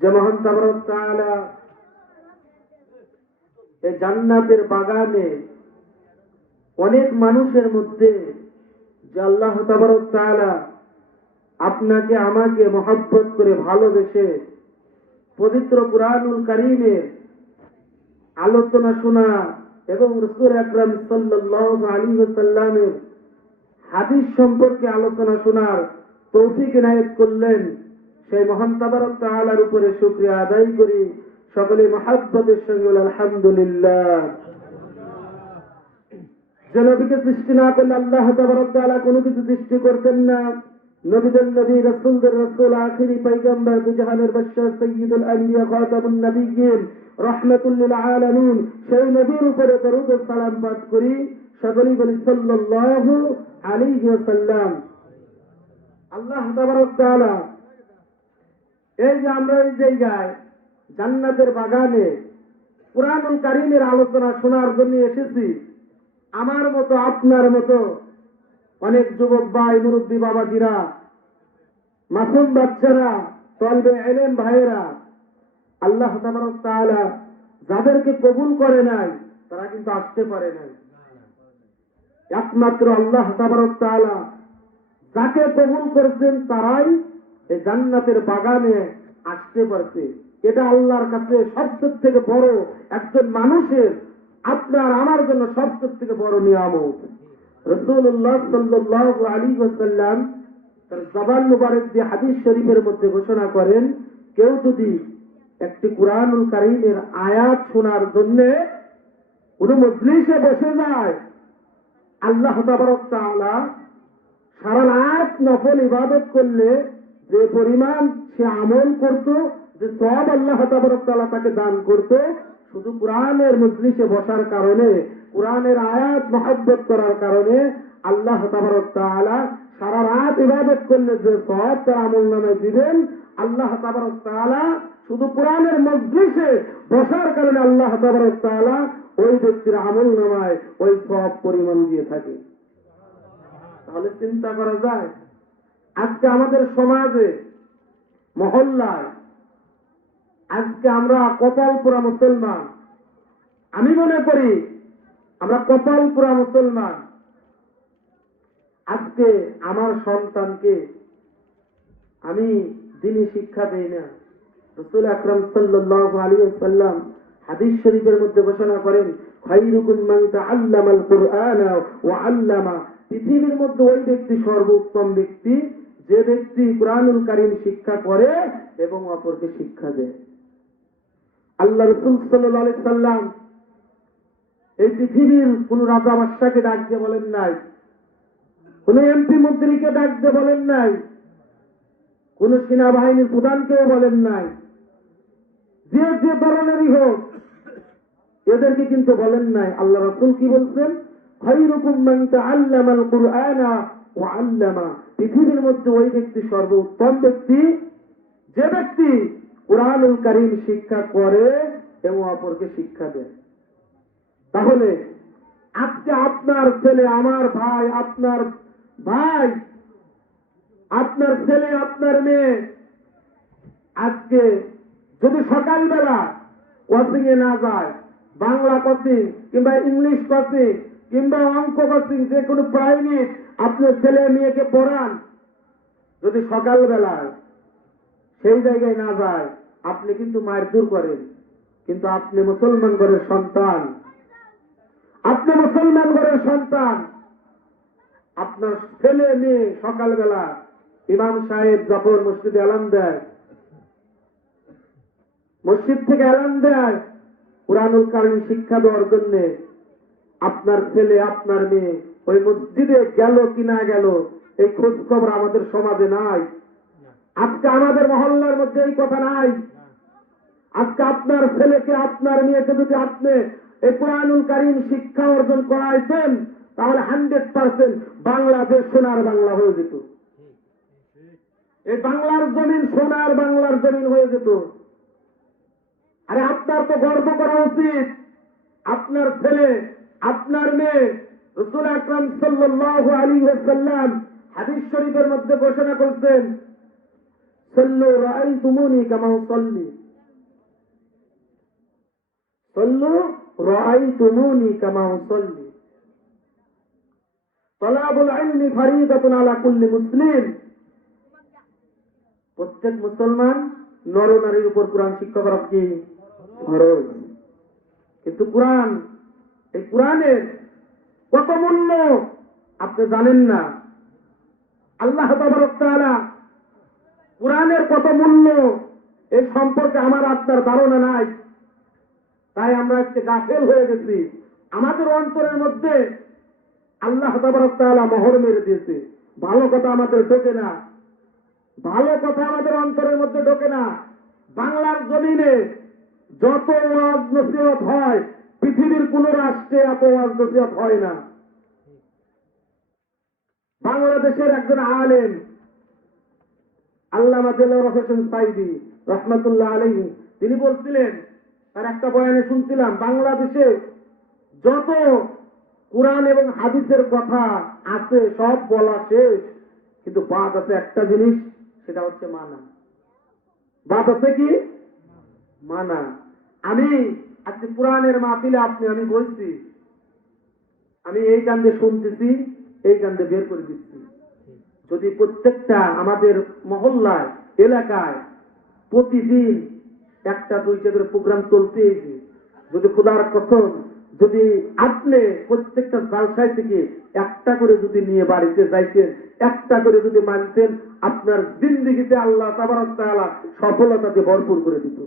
যে মহান এই জান্নাতের বাগানে অনেক মানুষের মধ্যে যে আল্লাহ তাবারক আপনাকে, আমাকে মহব্বত করে ভালোবেসে পবিত্র কুরআনুল কারীমের আলোচনা শোনা এবং রসুল আকরাম সাল্লাল্লাহু আলাইহি ওয়াসাল্লামের হাদিস সম্পর্কে আলোচনা শোনার তৌফিক ইনায়েত করলেন। সেই মহান তাবারক তাআলার উপরে শুকরিয়া আদায় করি। সকলে মহাব্বতের সঙ্গে আলহামদুলিল্লাহ। যে নবীকে সৃষ্টি না করলে আল্লাহ তাবারক কোনো কিছু সৃষ্টি করতেন না। নবীদের নবী, রাসূলদের রাসূল, আখিরি পয়গম্বর, দুজাহানের বাদশাহ সাইয়্যিদুল আম্বিয়া খাতামুন নবিয়্যিন, রাহমাতুল আলামিন, সেই নবীর উপরে দরুদ সালাম পাঠ করি। সকলেই বলি, সাল্লাল্লাহু আলাইহি ওয়াসাল্লাম। আল্লাহ তাবারক তাআলা এই যে আমরা এই জায়গায় জান্নাতের বাগানে কোরআনুল কারীমের আলোচনা শোনার জন্য এসেছি, আমার মতো, আপনার মতো অনেক যুবক ভাই, মুরব্বী বাবাজিরা, মাসুম বাচ্চারা, তলবে এলেন ভাইয়েরা, আল্লাহ তাআলা যাদেরকে কবুল করে নাই, তারা কিন্তু আসতে পারে নাই। একমাত্র আল্লাহ তাআলা যাকে কবুল করেছেন তারাই এই জান্নাতের বাগানে আসতে পারছে। এটা আল্লাহর কাছে সবচেয়ে থেকে বড় একজন মানুষের আপনার আমার জন্য সবচেয়ে থেকে বড় নিয়ামত। রসুল্লাহ সাল্লাল্লাহু আলাইহি ওয়াসাল্লাম তার জবান মুবারক দিয়ে হাদিস শরীফের মধ্যে ঘোষণা করেন, কেউ যদি একটি কোরআনুল কারীমের আয়াত শোনার জন্য কোন মজলিসে বসে যায়, আল্লাহ তাবারক তাআলা সারা রাত নফল ইবাদত করলে যে পরিমাণ সে আমল করত, যে সব আল্লাহ তাবারক তাআলা তাকে দান করত, শুধু কোরআনের মজলিসে বসার কারণে, কোরআনের আয়াত মহব্বত করার কারণে আল্লাহ তাবারক তাআলা সারা রাত ইবাদত করলে যে সব তার আমল নামে দিবেন, আল্লাহ তাবারক তাআলা শুধু কোরআনের মজলিসে বসার কারণে আল্লাহ তাবারক তাআলা ওই ব্যক্তির আমল নামায় ওই সব পরিমাণ দিয়ে থাকে। তাহলে চিন্তা করা যায় আজকে আমাদের সমাজে, মহল্লায়, আজকে আমরা কপাল পুরা মুসলমান। আমি মনে করি, আমরা কপাল পুরা মুসলমান। আজকে আমার সন্তানকে আমি দিনই শিক্ষা দেই না। রসুল আকরম সাল্লাল্লাহু আলাইহি ওয়াসাল্লাম হাদিস শরীফের মধ্যে ঘোষণা করেন আল্লামা। পৃথিবীর মধ্যে ওই ব্যক্তি সর্বোত্তম ব্যক্তি। যে ব্যক্তি কোরআনুল কারীম শিক্ষা করে এবং অপরকে শিক্ষা দেয়। আল্লাহ রসুল সাল্লাল্লাহু সাল্লাম এই পৃথিবীর কোন রাজা বাদশাকে ডাক দিয়ে বলেন নাই, কোন এমপি মন্ত্রীকে ডাক দিয়ে বলেন নাই, কোন সেনাবাহিনীর প্রধানকেও বলেন নাই। যে যে ধরনেরই হোক, এদেরকে কিন্তু বলেন নাই। আল্লাহ রসুল কি বলছেন? খায়রুকুম মান তাআল্লামাল কুরআনা ওয়া আল্লামা পৃথিবীর মধ্যে ওই ব্যক্তি সর্বোত্তম ব্যক্তি। যে ব্যক্তি কোরআনুল কারীম শিক্ষা করে এবং অপরকে শিক্ষা দেয়। তাহলে আজকে আপনার ছেলে, আমার ভাই, আপনার ভাই, আপনার ছেলে, আপনার মেয়ে, আজকে যদি সকালবেলা কোচিং এ না যায়, বাংলা কোচিং কিংবা ইংলিশ কোচিং কিংবা অঙ্ক কোচিং যে কোনো প্রাইভেট আপনার ছেলে মেয়েকে পড়ান। যদি সকালবেলায় সেই জায়গায় না যায়, আপনি কিন্তু মায়ের দূর করেন। কিন্তু আপনি মুসলমান ঘরের সন্তান। আপনি মুসলমান ঘরের সন্তান। আপনার ছেলে মেয়ে সকালবেলা ইমাম সাহেব যখন মসজিদে আলাম দেয়, মসজিদ থেকে আলাম দেয়, কোরআনুল কারীম শিক্ষা দেওয়ার জন্য আপনার ছেলে, আপনার মেয়ে ওই মসজিদে গেল কি না গেল এই খোঁজ খবর আমাদের সমাজে নাই। আজকে আমাদের মহল্লার মধ্যে এই কথা নাই। আজকে আপনার ছেলেকে আপনার মেয়েকে যদি আপনি এই কোরআনুল কারীম শিক্ষা অর্জন করাইতেন তাহলে হান্ড্রেড পার্সেন্ট বাংলাদেশ সোনার বাংলা হয়ে যেত। এই বাংলার জমিন সোনার বাংলার জমিন হয়ে যেত। আরে আপনার তো গর্ব করা উচিত। আপনার ছেলে আপনার মেয়ে রসুল আকরাম সাল্লাল্লাহু আলাইহি ওয়াসাল্লাম হাদিস শরীফের মধ্যে ঘোষণা করছেন, সল্লু রাই তুমুনি কামাও সল্লি সল্লু রাই তুমুনি কামাও সল্লি তলাবুল ইলমি ফরিদাতুন আলা কুল্লি মুসলিম। প্রত্যেক মুসলমান নর নারীর উপর কোরআন শিক্ষা করা কি ফরজ? কিন্তু কোরআন, এই কোরআনের কত মূল্য? আপনি জানেন না। আল্লাহ তাআলা কোরআনের কত মূল্য? এই সম্পর্কে আমার আপনার ধারণা নাই। তাই আমরা আজকে গাফেল হয়ে গেছি। আমাদের অন্তরের মধ্যে আল্লাহ তাআলা মোহর মেরে দিয়েছে। ভালো কথা আমাদের ঢোকে না। ভালো কথা আমাদের অন্তরের মধ্যে ঢোকে না। বাংলার জমিনে যত নসিহত হয় পৃথিবীর কোন রাষ্ট্রে এত ওয়াজ নসিহত হয় না। বাংলাদেশের একজন আলেম দেলোয়ার হোসেন সাইদি রহমতুল্লাহ আলহী তিনি বলছিলেন, তার একটা বয়ানে শুনছিলাম, বাংলাদেশে যত কোরআন এবং হাদিসের কথা আছে, সব বলা শেষ, কিন্তু বাদ আছে একটা জিনিস, সেটা হচ্ছে মানা। বাদ আছে কি? মানা। আমি আজকে কোরআনের মাহফিলে আপনি, আমি বলছি আমি এই কান্দে শুনতেছি, এই কান্দে বের করে দিচ্ছি। যদি প্রত্যেকটা আমাদের মহল্লায়, এলাকায় প্রতিদিন একটা, দুইটা করে প্রোগ্রাম চলতেইছে যদি খোদার কথন যদি আপনি প্রত্যেকটা ব্যবসায় থেকে একটা করে যদি নিয়ে বাড়িতে যাইতেন, একটা করে যদি মানতেন, আপনার জিন্দিগিতে আল্লাহ তাবারক তাআলা সফলতা দিয়ে ভরপুর করে দিত।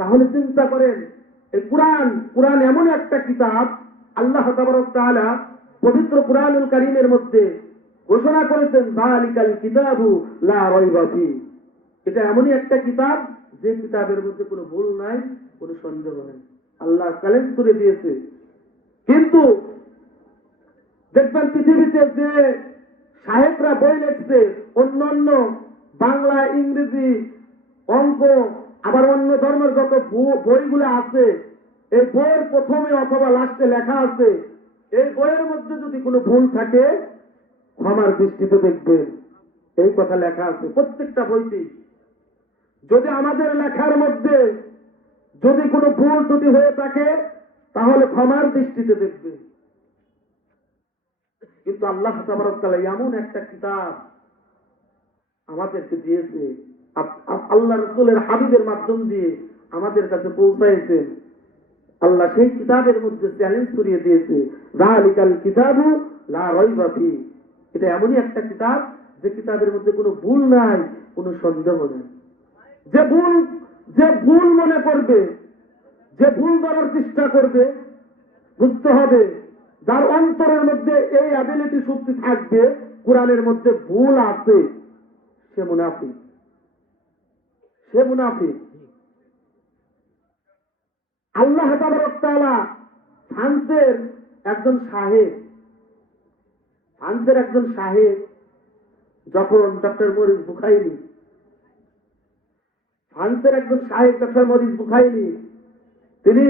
তাহলে চিন্তা করেন, এই কোরআন কোরআন এমন একটা কিতাব, আল্লাহ তাআলা পবিত্র কোরআনুল কারীমের মধ্যে ঘোষণা করেছেন, যালিকাল কিতাবু লা এটা এমনই একটা কিতাব, যে কিতাবের মধ্যে কোনো ভুল নাই, কোনো সন্দেহ নাই। আল্লাহ চ্যালেঞ্জ করে দিয়েছে। কিন্তু দেখবেন পৃথিবীতে যে সাহেবরা বই লিখছে অন্য অন্য বাংলা, ইংরেজি অঙ্ক আবার অন্য ধর্মের যত বইগুলো আছে, এই বইয়ের প্রথমে অথবা লাস্টে লেখা আছে, এই বইয়ের মধ্যে যদি কোনো ভুল থাকে, ক্ষমার দৃষ্টিতে দেখবেন। এই কথা লেখা আছে প্রত্যেকটা বইতেই। যদি আমাদের লেখার মধ্যে যদি কোনো ভুল ত্রুটি হয়ে থাকে, তাহলে ক্ষমার দৃষ্টিতে দেখবে কিন্তু আল্লাহ তাবারক এমন একটা কিতাব আমাদেরকে দিয়েছে আল্লাহ রসুলের হাবিবের মাধ্যম দিয়ে আমাদের কাছে পৌঁছাইছে আল্লাহ সেই কিতাবের মধ্যে চ্যালেঞ্জ করিয়ে দিয়েছে। রালিকাল কিতাবু লা এটা এমনই একটা কিতাব, যে কিতাবের মধ্যে কোনো ভুল নাই, কোনো সন্দেহ নাই। যে ভুল যে ভুল মনে করবে, যে ভুল ধরার চেষ্টা করবে, বুঝতে হবে, যার অন্তরের মধ্যে এই অ্যাবিলিটি শক্তি থাকবে, কোরআনের মধ্যে ভুল আছে, সে মুনাফি সে মুনাফি আল্লাহ ফ্রান্সের একজন সাহেব, ফ্রান্সের একজন সাহেব যখন ডক্টর মরিস বুখাইনি ফ্রান্সের একজন সাহেব ডক্টর মরিস বুখাইনি তিনি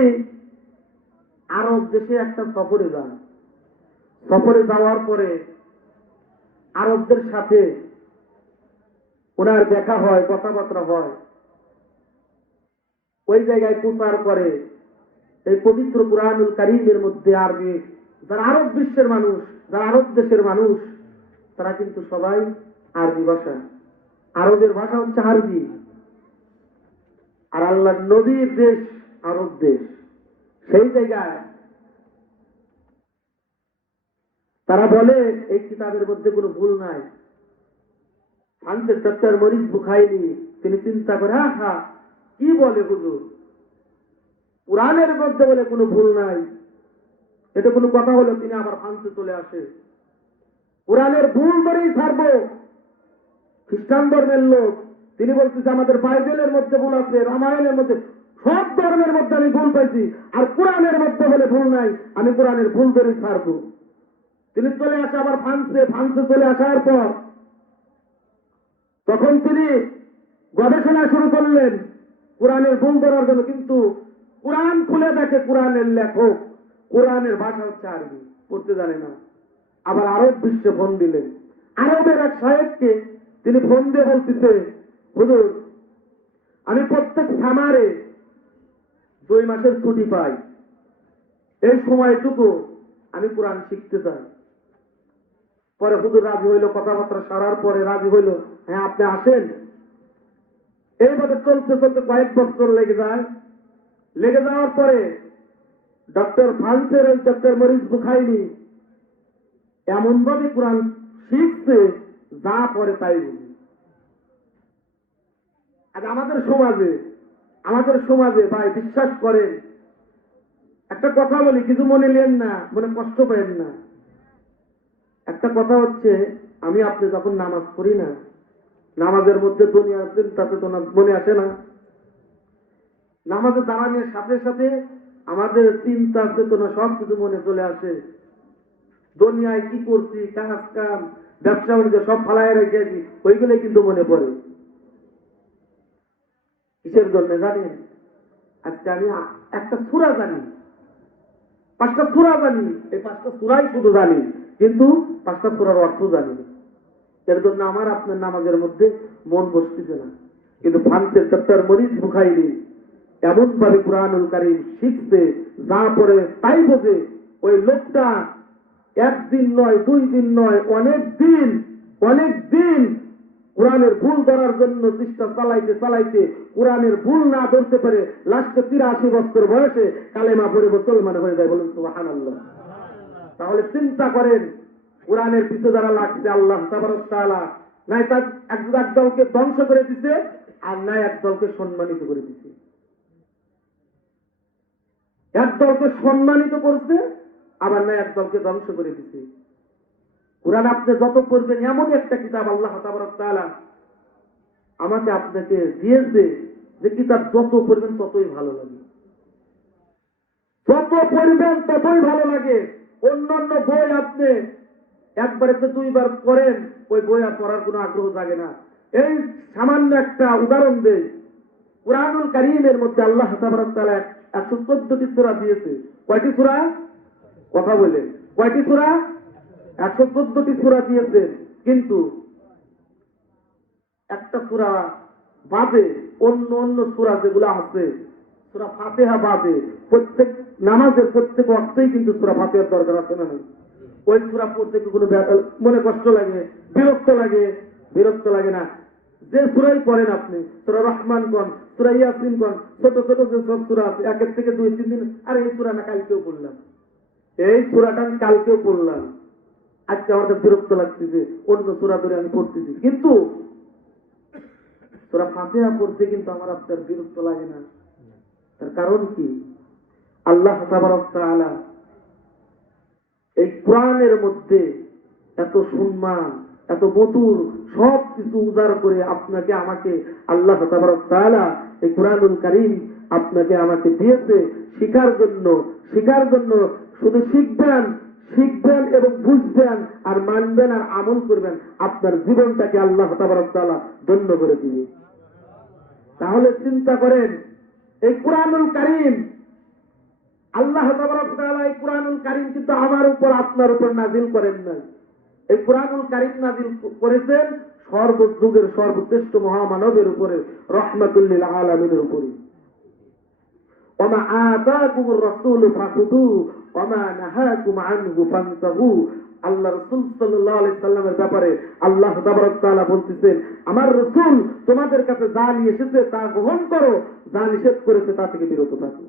আরব দেশে একটা সফরে যান। সফরে যাওয়ার পরে আরবদের সাথে ওনার দেখা হয়, কথাবার্তা হয়। ওই জায়গায় প্রচার করে। এই পবিত্র কোরআনুল কারিমের মধ্যে আরবি, যারা আরব বিশ্বের মানুষ, যারা আরব দেশের মানুষ, তারা কিন্তু সবাই আরবি ভাষা। আরবের ভাষা হচ্ছে আরবি। আর আল্লাহ নবীর দেশ আরব দেশ। সেই জায়গায় তারা বলে, এই কিতাবের মধ্যে কোনো ভুল নাই। ফ্রান্সের ডক্টর মরিস বুখাইনি তিনি চিন্তা করে হ্যাঁ কি বলে হুজুর? কোরআনের মধ্যে বলে কোনো ভুল নাই। এটা কোনো কথা হলো তিনি আবার ফ্রান্সে চলে আসে। কোরআনের ভুল ধরেই ছাড়বো। খ্রিস্টান ধর্মের লোক, তিনি বলতেছে আমাদের বাইবেলের মধ্যে ভুল আছে, রামায়ণের মধ্যে, সব ধর্মের মধ্যে আমি ভুল পাইছি। আর কোরআনের মধ্যে বলে ভুল নাই, আমি কোরআনের ভুল ধরেই ছাড়বো। তিনি চলে আসে, আবার ফ্রান্সে ফ্রান্সে চলে আসার পর। তখন তিনি গবেষণা শুরু করলেন। কোরআনের ভুল ধরার জন্য কিন্তু কোরআন খুলে দেখে কোরআনের লেখক, কোরআনের ভাষা হচ্ছে আরবি, পড়তে জানে না। আবার আরব বিশ্বে ফোন দিলেন আরবের এক সাহেবকে তিনি ফোন দিয়ে বলতেছে, হুজুর, আমি প্রত্যেক সামারে দুই মাসের ছুটি পাই। এই সময়টুকু আমি কোরআন শিখতে চাই। পরে হুজুর রাজি হইল, কথাবার্তা সারার পরে রাজি হইল হ্যাঁ আপনি আসেন। এইভাবে চলতে চলতে কয়েক বছর লেগে যায়। লেগে যাওয়ার পরে ডক্টর ফ্রান্সের এই ডক্টর মরিস বুখাইনি এমন ভাবে কোরআন শিখছে, যা পরে তাই বুঝি আর আমাদের সমাজে আমাদের সমাজে ভাই বিশ্বাস করেন, একটা কথা বলি, কিছু মনে নেন না, মনে কষ্ট পেন না। একটা কথা হচ্ছে, আমি আপনি যখন নামাজ পড়ি না নামাজের মধ্যে দুনিয়া আছেন, তাতে তো মনে আসে না। নামাজে দাঁড়ানোর সাথে সাথে আমাদের চিন্তা, চেতনা সব কিছু মনে চলে আসে। দুনিয়ায় কি করছি, কাজ কাম, ব্যবসা বাণিজ্য সব ফালায় রেখেছি ওইগুলোই কিন্তু মনে পড়ে। কিসের জন্য জানেন আজকে আমি একটা সুরা জানি। পাঁচটা সুরা জানি। এই পাঁচটা সুরাই শুধু জানি, কিন্তু পাঁচটা সুরার অর্থ জানি। না। এর জন্য আমার আপনার নামাজের মধ্যে মন বসতেছে না। কিন্তু ফ্রান্সের ডক্টর মরিস বুখাইলি এমন ভাবে কোরআনুল কারিম শিখতে যা পড়ে তাই বোঝে। ওই লোকটা একদিন নয়, দুই দিন নয়, অনেক দিন অনেক দিন কোরআনের ভুল ধরার জন্য চেষ্টা চালাইতে চালাইতে কোরআনের ভুল না ধরতে পারে লাস্টে তিরাশি বছর বয়সে কালেমা পড়ে মুসলমান হয়ে যায় বলুন সুবাহান তাহলে চিন্তা করেন কোরআনের পিছু যারা লাগছে, আল্লাহ তাবারকতাআলা নাই তার এক দলকে ধ্বংস করে দিছে আর নাই এক দলকে সম্মানিত করে দিছে। এক দলকে সম্মানিত করছে, আবার না এক দলকে ধ্বংস করে দিছে। কোরআন আপনি যত পড়বেন এমন একটা কিতাব আল্লাহ তাবারকতাআলা আমাকে আপনাকে দিয়েছে যে কিতাব যত পড়বেন ততই ভালো লাগে। যত পড়বেন ততই ভালো লাগে। অন্যান্য বই আপনি একবারে তো দুইবার পড়েন, ওই বই আর পড়ার কোনো আগ্রহ জাগে না। এই সামান্য একটা উদাহরণ দেই। কোরআনুল কারিমের মধ্যে আল্লাহ তাআলা একশো চোদ্দটি সূরা দিয়েছে। কয়টি সূরা? কথা বলে। কয়টি সূরা? একশো চোদ্দটি সূরা দিয়েছেন কিন্তু একটা সুরা বাদে অন্য অন্য সূরা যেগুলো আছে, সূরা ফাতেহা বাদে, প্রত্যেক নামাজের প্রত্যেক অর্থেই কিন্তু সুরা ফাতেহার দরকার আছে না? ওই সূরা পড়তে কি কোনো মনে কষ্ট লাগে, বিরক্ত লাগে বিরক্ত লাগে না। যে সূরাই পড়েন আপনি, সূরা রহমান কোন, সূরা ইয়াসিন কোন, ছোট ছোট যে সব সূরা আছে, একের থেকে দুই, তিন দিন, আরে এই সূরা না কালকেও পড়লাম। এই সূরাটা আমি কালকেও পড়লাম। আজকে আমাদের বিরক্ত লাগতেছে, অন্য সূরা ধরে আমি পড়তেছি। কিন্তু সূরা ফাতিহা পড়তে কিন্তু আমার আপনার বিরক্ত লাগে না। তার কারণ কি? আল্লাহ তাবারক তাআলা এই কোরআনের মধ্যে এত সম্মান, এত মধুর সব কিছু উজাড় করে আপনাকে, আমাকে আল্লাহ তাআলা এই কোরআনুল কারীম আপনাকে, আমাকে দিয়েছে শিখার জন্য শিখার জন্য শুধু শিখবেন শিখবেন এবং বুঝবেন আর মানবেন আর আমল করবেন, আপনার জীবনটাকে আল্লাহ তাআলা ধন্য করে দিবে। তাহলে চিন্তা করেন, এই কোরআনুল কারীম আল্লাহ এই কোরআনুল কারীম কিন্তু আমার উপর, আপনার উপর নাজিল করেন নাই। এই কোরআনুল কারীম নাজিল করেছেন সর্বযুগের সর্বশ্রেষ্ঠ মহামানবের উপরে রহমাতুল্লিল আলামিনের উপরে। ওমা আতাকুমুর রাসূল ফাখুদু, ওমা নাহাকুম আনহু ফান্তাহু আল্লাহ রাসূল সাল্লামের ব্যাপারে আল্লাহ তাবারক তাআলা বলতেছেন, আমার রাসূল তোমাদের কাছে যা নিয়ে এসেছে তা গ্রহণ করো, যা নিষেধ করেছে তা থেকে বিরত থাকো।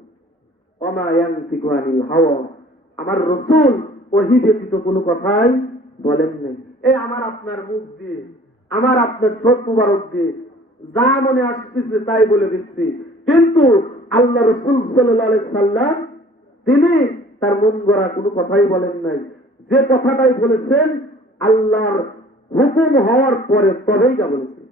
আমার রসুল ওহি ব্যতীত কোনো কথাই বলেন নাই। এই আমার আপনার মুখ দিয়ে, আমার আপনার ছোট মুবারক দিয়ে, যা মনে আসতেছে তাই বলে দিচ্ছি। কিন্তু আল্লাহ রসুল সাল্লাম তিনি তার মন গড়া কোনো কথাই বলেন নাই। যে কথাটাই বলেছেন, আল্লাহর হুকুম হওয়ার পরে তবেই যা বলেছেন।